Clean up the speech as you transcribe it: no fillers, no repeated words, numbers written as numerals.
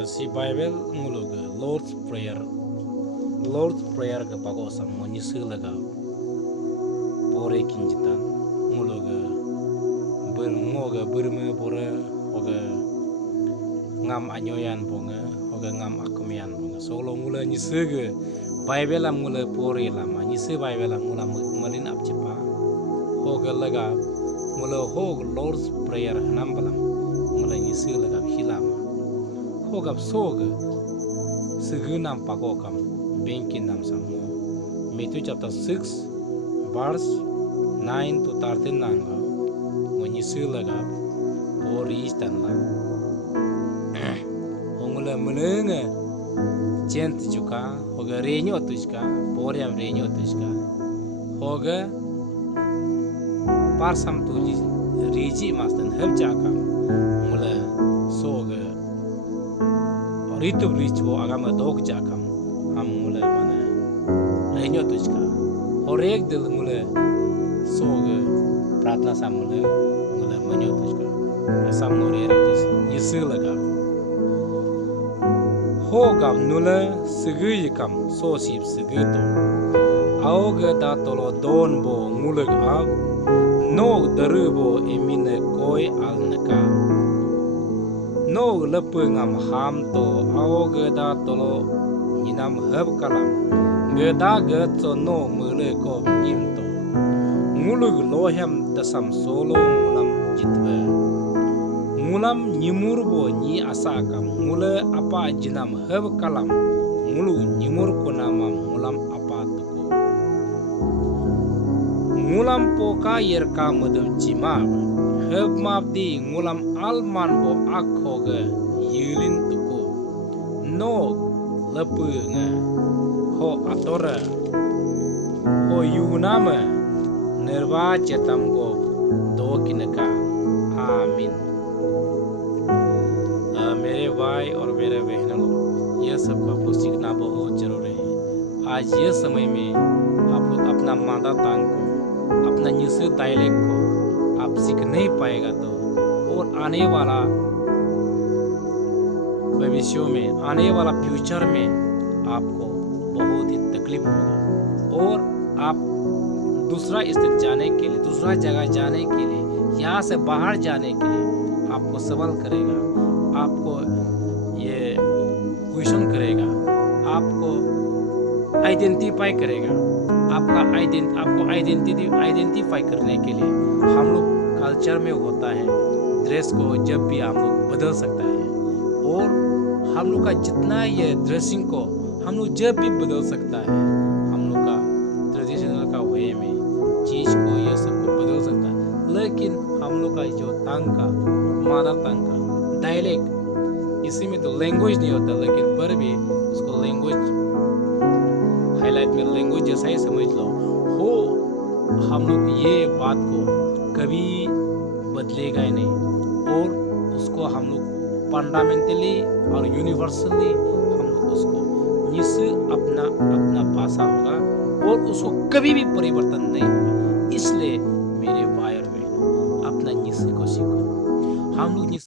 si Bible ngulog Lord's Prayer ga pago sam mo nisulaga pore kinjitan ngulog ngoga berme pore oga ngam anyoyan bonga oga ngam akumian bonga solo ngula nisuga Bible am ngula pore lama nisu Bible am ngula malin apcepa oga laga ngula hog Lord's Prayer nambalam ngula nisulaga hilama hogap soga segunam pakokam bankin nam samu Matthew chapter 6 verse 9 to 13 nanga nisulaga poris tanla hongula menenga cent juga hoga renyo tuska poriam renyo tuska hoga parsam tuji riji mastan hebjaka mula soga ritu richu agama dog jakam ham mula mana renyo tuska horek dil mula soga pratna samula mula manyo tuska samnore raptus yisulaga hogam nula siguyikam sosip siguto auga da tolo don bo mulag ab nog darubo emine koi alnaka nog lepengam ham to auga da tolo inam hab kalam geda gatso no mule ko nimto mulug lohem dasam solo mulam jitwe mulam nyimurbo nyi asakam mula apa jinam hab kalam mulug nyimur kunama mulam apa tuko mulam poka yerka mudum jima hab mabdi mulam alman bo akhoga yilin tuko no lepunga ho atora ho yunama निर्वा चेतम को दो किनका आमीन। मेरे भाई और मेरे बहनों यह सब आपको सीखना बहुत जरूरी है। आज ये समय में आप लोग अपना मादा टांग को अपना निश्चित डायलेक्ट को आप सीख नहीं पाएगा तो और आने वाला भविष्य में आने वाला फ्यूचर में आपको बहुत ही तकलीफ होगा और आप दूसरा स्थित जाने के लिए दूसरा जगह जाने के लिए यहाँ से बाहर जाने के लिए आपको सवाल करेगा आपको ये क्वेश्चन करेगा आपको आइडेंटिफाई करेगा आपको आइडेंटिफाई करने के लिए हम लोग कल्चर में होता है ड्रेस को जब भी हम लोग बदल सकता है और हम लोग का जितना ये ड्रेसिंग को हम लोग जब भी बदल सकता है हम लोग का ट्रेडिशनल का वे में चीज को ये सब को बदल सकता है लेकिन हम लोग का जो टांग का मदर टांग का डायलेक्ट इसी में तो लैंग्वेज नहीं होता लेकिन पर भी उसको लैंग्वेज हाईलाइट में लैंग्वेज जैसा ही समझ लो हो हम लोग ये बात को कभी बदलेगा ही नहीं और उसको हम लोग फंडामेंटली और यूनिवर्सली हम लोग उसको अपना भाषा होगा और उसको कभी भी परिवर्तन नहीं होगा। इसलिए मेरे भाई और बहनों अपना निश्चय को सीखो हम लोग